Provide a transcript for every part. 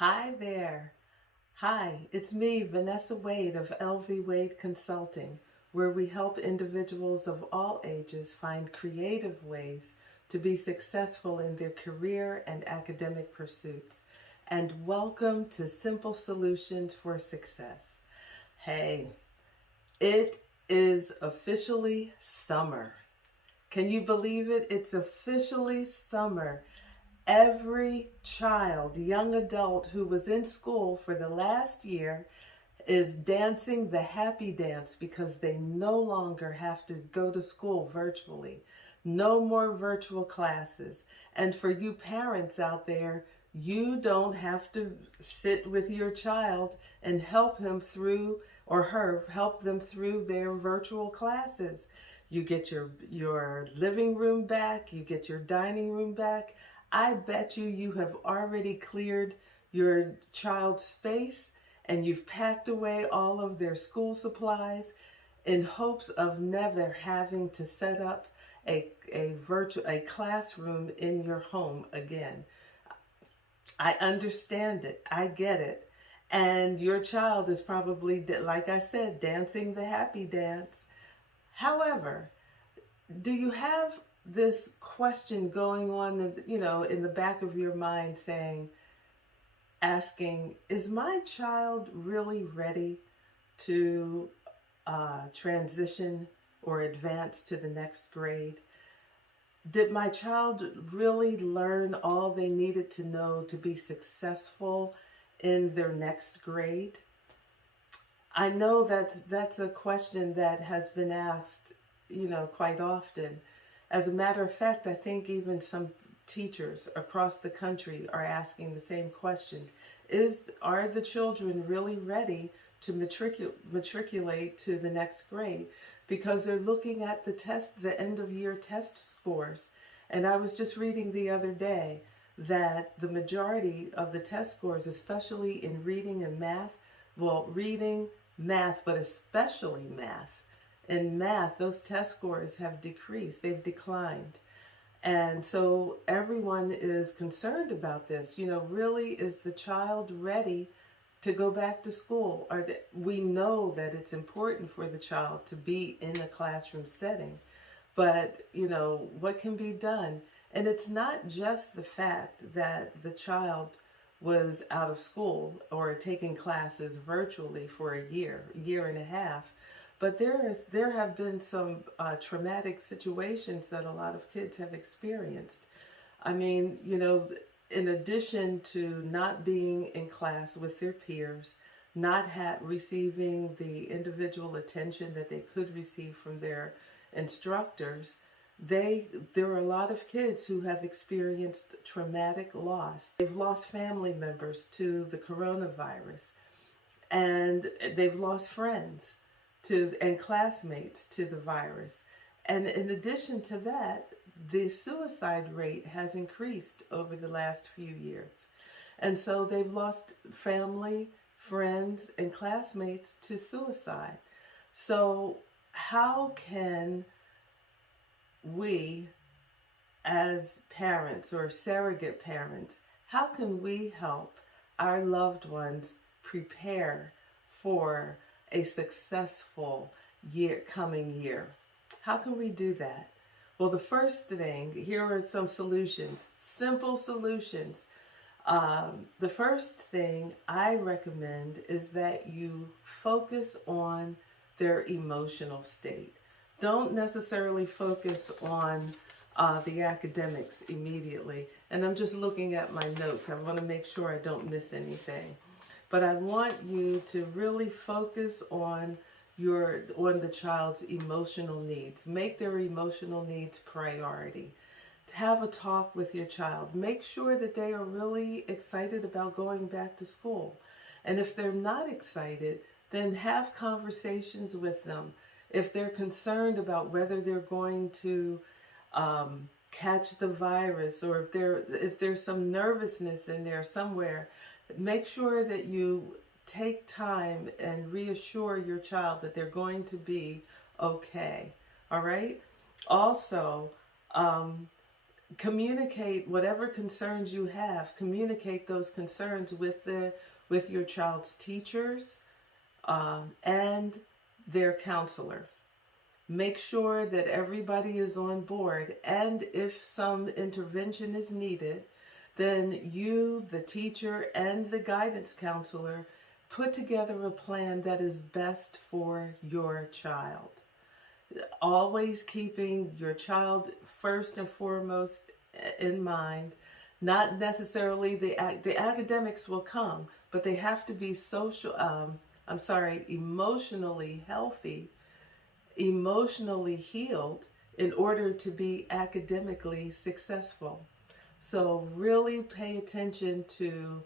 Hi there. Hi, it's me, Vanessa Wade of LV Wade Consulting, where we help individuals of all ages find creative ways to be successful in their career and academic pursuits. And welcome to Simple Solutions for Success. Hey, it is officially summer. Can you believe it? It's officially summer. Every child, young adult who was in school for the last year is dancing the happy dance because they no longer have to go to school virtually. No more virtual classes. And for you parents out there, you don't have to sit with your child and help him through or her help them through their virtual classes. You get your living room back, you get your dining room back. I bet you have already cleared your child's space and you've packed away all of their school supplies in hopes of never having to set up a classroom in your home again. I understand it. I get it. And your child is probably, like I said, dancing the happy dance. However, do you have this question going on, in the back of your mind saying, asking, is my child really ready to transition or advance to the next grade? Did my child really learn all they needed to know to be successful in their next grade? I know that's a question that has been asked, quite often. As a matter of fact, I think even some teachers across the country are asking the same question. Are the children really ready to matriculate to the next grade? Because they're looking at the end of year test scores. And I was just reading the other day that the majority of the test scores, especially in reading and math, well, reading, math, but especially math. In math, those test scores have decreased, they've declined. And so everyone is concerned about this. Really, is the child ready to go back to school? We know that it's important for the child to be in a classroom setting, but what can be done? And it's not just the fact that the child was out of school or taking classes virtually for a year and a half, but there have been some traumatic situations that a lot of kids have experienced. I mean, in addition to not being in class with their peers, not receiving the individual attention that they could receive from their instructors, there are a lot of kids who have experienced traumatic loss. They've lost family members to the coronavirus, and they've lost friends and classmates to the virus. And in addition to that, the suicide rate has increased over the last few years. And so they've lost family, friends, and classmates to suicide. So how can we, as parents or surrogate parents, how can we help our loved ones prepare for a successful coming year? How can we do that? Well, the first thing, here are some solutions, simple solutions. The first thing I recommend is that you focus on their emotional state. Don't necessarily focus on the academics immediately. And I'm just looking at my notes. I want to make sure I don't miss anything. But I want you to really focus on the child's emotional needs. Make their emotional needs priority. Have a talk with your child. Make sure that they are really excited about going back to school. And if they're not excited, then have conversations with them. If they're concerned about whether they're going to catch the virus, or if there's some nervousness in there somewhere, make sure that you take time and reassure your child that they're going to be okay. All right? Also, Communicate whatever concerns you have. Communicate those concerns with your child's teachers and their counselor. Make sure that everybody is on board, and if some intervention is needed, then you, the teacher, and the guidance counselor put together a plan that is best for your child. Always keeping your child first and foremost in mind. Not necessarily the academics will come, but they have to be emotionally healthy, emotionally healed in order to be academically successful. So really pay attention to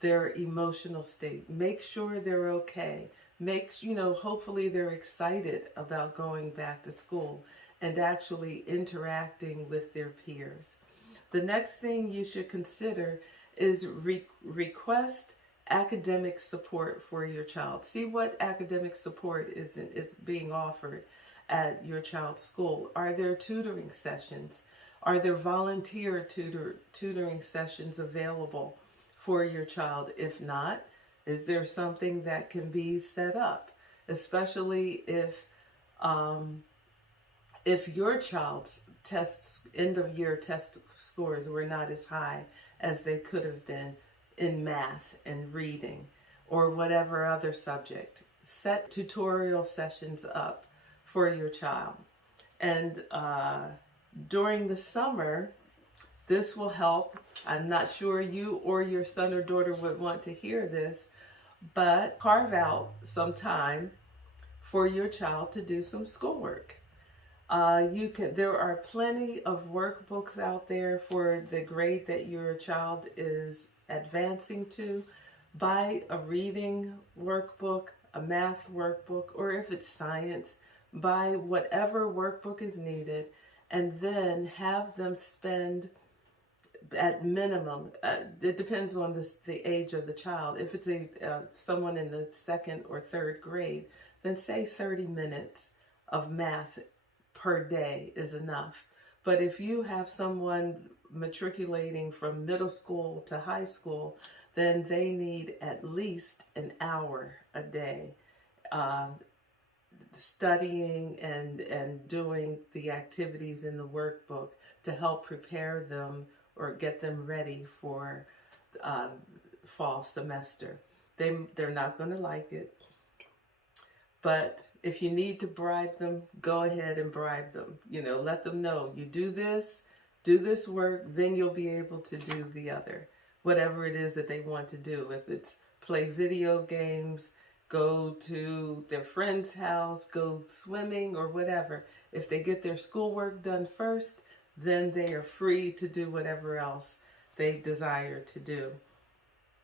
their emotional state. Make sure they're okay. Hopefully they're excited about going back to school and actually interacting with their peers. The next thing you should consider is request academic support for your child. See what academic support is being offered at your child's school. Are there tutoring sessions? Are there volunteer tutoring sessions available for your child? If not, is there something that can be set up? Especially if your child's end of year test scores were not as high as they could have been in math and reading or whatever other subject. Set tutorial sessions up for your child. And during the summer, this will help. I'm not sure you or your son or daughter would want to hear this, but carve out some time for your child to do some schoolwork. There are plenty of workbooks out there for the grade that your child is advancing to. Buy a reading workbook, a math workbook, or if it's science, buy whatever workbook is needed, and then have them spend at minimum, it depends on the age of the child. If it's someone in the second or third grade, then say 30 minutes of math per day is enough. But if you have someone matriculating from middle school to high school, then they need at least an hour a day studying and doing the activities in the workbook to help prepare them or get them ready for fall semester. They're not going to like it. But if you need to bribe them, go ahead and bribe them. Let them know you do this work, then you'll be able to do the other, whatever it is that they want to do. If it's play video games, go to their friend's house, go swimming or whatever. If they get their schoolwork done first, then they are free to do whatever else they desire to do.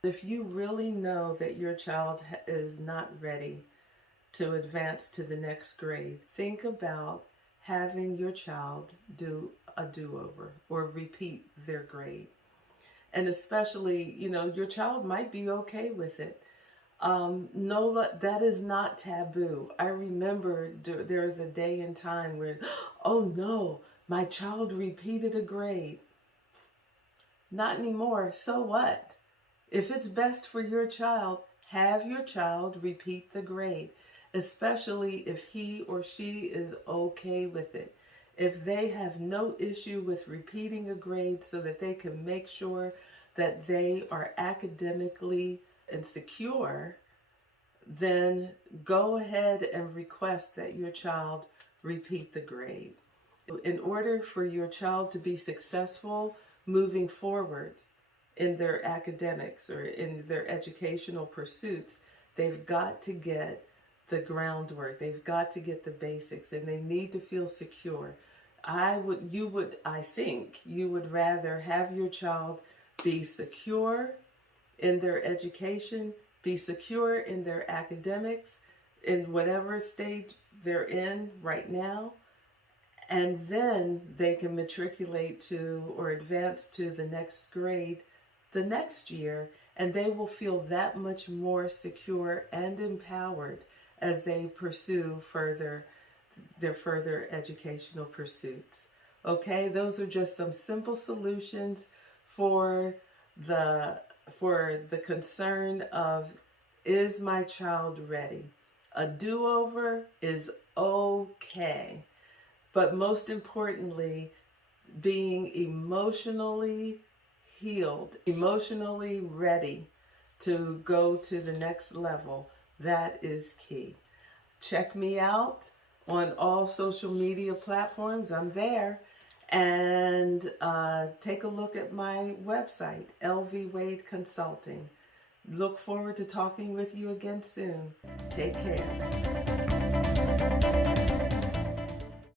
If you really know that your child is not ready to advance to the next grade, think about having your child do a do-over or repeat their grade. And especially, your child might be okay with it. No, that is not taboo. I remember there was a day and time where, oh no, my child repeated a grade. Not anymore. So what? If it's best for your child, have your child repeat the grade, especially if he or she is okay with it. If they have no issue with repeating a grade so that they can make sure that they are academically and secure, then go ahead and request that your child repeat the grade. In order for your child to be successful moving forward in their academics or in their educational pursuits, they've got to get the groundwork. They've got to get the basics, and they need to feel secure. I think you would rather have your child be secure in their education, be secure in their academics, in whatever stage they're in right now, and then they can matriculate to or advance to the next grade the next year, and they will feel that much more secure and empowered as they pursue their further educational pursuits. Okay, those are just some simple solutions for the concern of, is my child ready? A do-over is okay, but most importantly, being emotionally healed, emotionally ready to go to the next level, that is key. Check me out on all social media platforms. I'm there. And take a look at my website, LV Wade Consulting. Look forward to talking with you again soon. Take care.